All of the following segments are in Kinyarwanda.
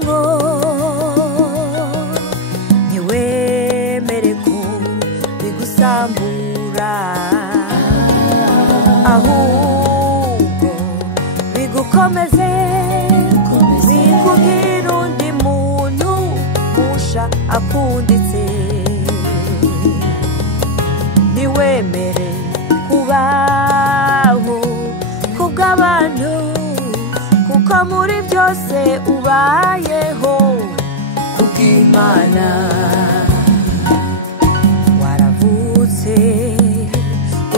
unyuramwo ntiwemere ko bigusambura ahubwo bigukomeze bikugira undi muntu musha akunditse ntiwemere kubaho kubw'abantu kuko muri byose ubayeho kubw'Imana waravutse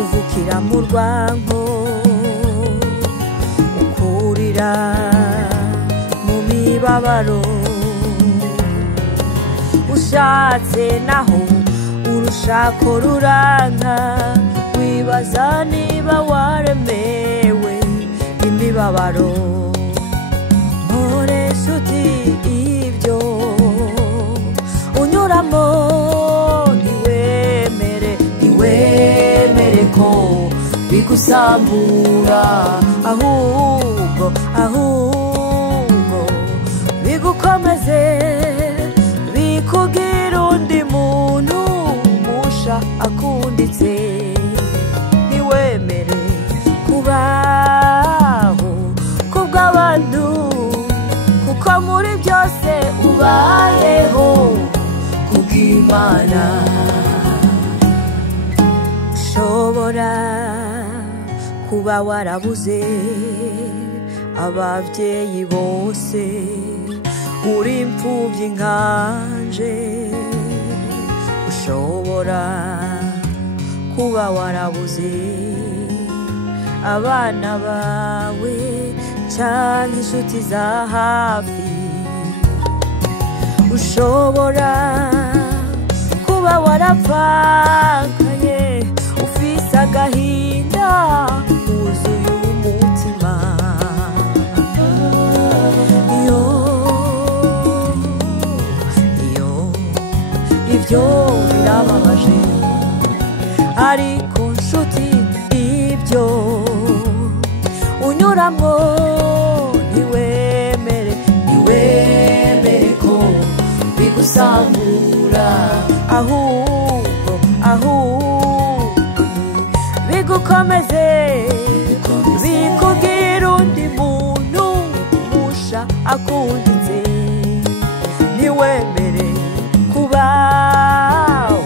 uvukira mu rwanko ukurira mu mibabaro ushatse naho urushako ruranka wibaza niba waremewe imibabaro mpore nshuti ibyo unyuramo ntiwemere ko bigusambura ahubwo bigukomeze bikugira undi muntu musha akunditse ntiwemere kubaho kubw'abantu kuko muri byose ubayeho kubw'Imana ushobora kuba warabuze ababyeyi bose uri imfubyi nkanje ushobora kuba warabuze abana bawe cyangwa inshuti za hafi ushobora kuba warapfakaye ufise agahinda wuzuye umutima ibyo birababaje ariko nshuti ibyo unyuramwo ntiwemere ko bigusambura ahubwo bigukomeze bikugira undi muntu musha akunditse ntiwemere kubaho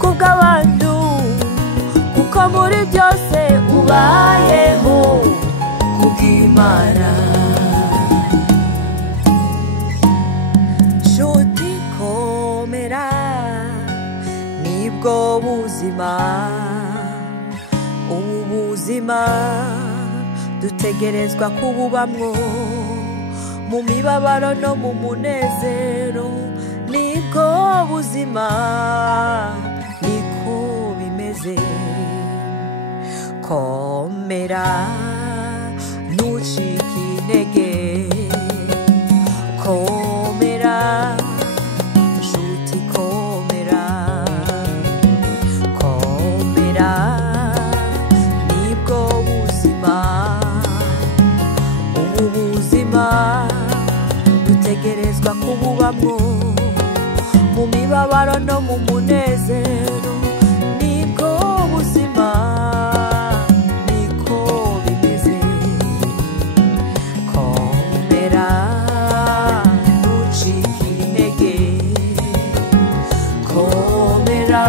kubw'abantu kuko muri byose ubayeho kubw'Imana nshuti komera nibwo buzima ubu buzima dutegerezwa kububamwo mu mibabaro no mu munezero nibwo buzima niko bimeze komera ntucike intege komera nshuti komera nibwo buzima ubu buzima dutegerezwa kububamwo mu mibabaro no mu munezero nibwo buzima niko bimeze komera ntucike intege komera